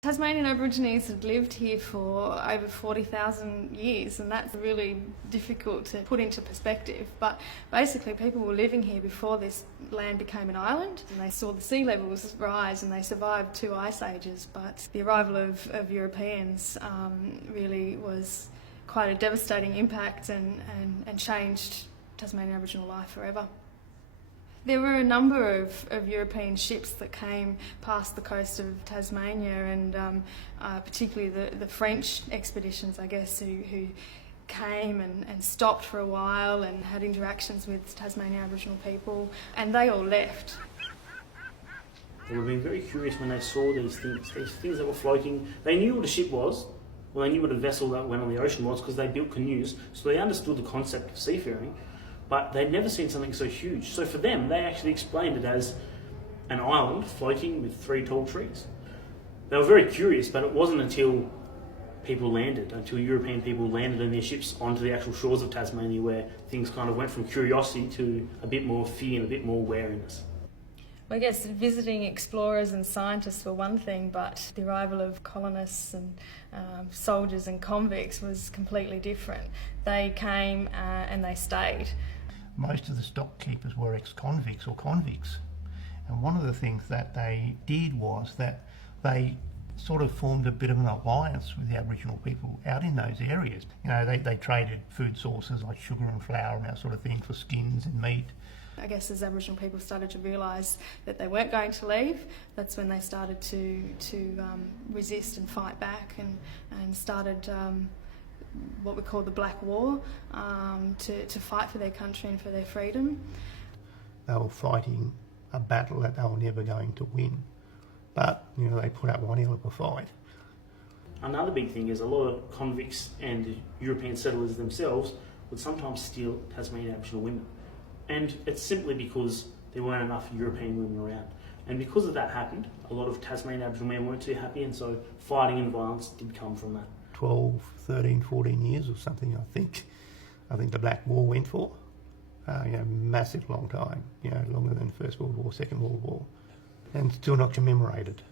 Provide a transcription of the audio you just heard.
Tasmanian Aborigines had lived here for over 40,000 years, and that's really difficult to put into perspective. But basically people were living here before this land became an island, and they saw the sea levels rise and they survived 2 ice ages. But the arrival of Europeans really was quite a devastating impact and changed Tasmanian Aboriginal life forever. There were a number of European ships that came past the coast of Tasmania, and particularly the French expeditions, I guess, who came and stopped for a while and had interactions with Tasmanian Aboriginal people, and they all left. They were being very curious when they saw these things that were floating. They knew what a ship was, well, they knew what a vessel that went on the ocean was because they built canoes, so they understood the concept of seafaring. But they'd never seen something so huge. So for them, they actually explained it as an island floating with 3 tall trees. They were very curious, but it wasn't until European people landed in their ships onto the actual shores of Tasmania, where things kind of went from curiosity to a bit more fear and a bit more wariness. I guess visiting explorers and scientists were one thing, but the arrival of colonists and soldiers and convicts was completely different. They came and they stayed. Most of the stock keepers were ex-convicts or convicts, and one of the things that they did was that they sort of formed a bit of an alliance with the Aboriginal people out in those areas. You know, they traded food sources like sugar and flour and that sort of thing for skins and meat. I guess as Aboriginal people started to realise that they weren't going to leave, that's when they started to resist and fight back, and started what we call the Black War, to fight for their country and for their freedom. They were fighting a battle that they were never going to win, but you know, they put up one hell of a fight. Another big thing is a lot of convicts and European settlers themselves would sometimes steal Tasmanian Aboriginal women. And it's simply because there weren't enough European women around. And because of that happened, a lot of Tasmanian Aboriginal men weren't too happy, and so fighting and violence did come from that. 12, 13, 14 years or something, I think the Black War went for. Massive long time, longer than First World War, Second World War, and still not commemorated.